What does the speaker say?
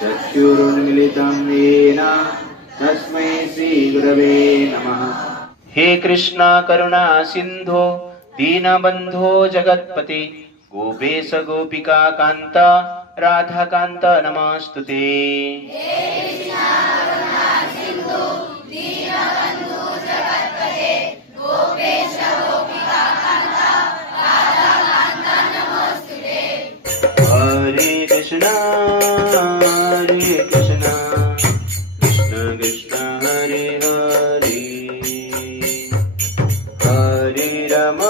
चक्षुरुन्मिलितं येन तस्मै श्रीगुरवे नमः। हे कृष्ण करुणा सिंधो दीनबंधो जगत्पते गोपेश गोपिका कांत राधा कांत नमस्तुते। हरे कृष्णा कृष्ण कृष्ण हरे हरे हरे राम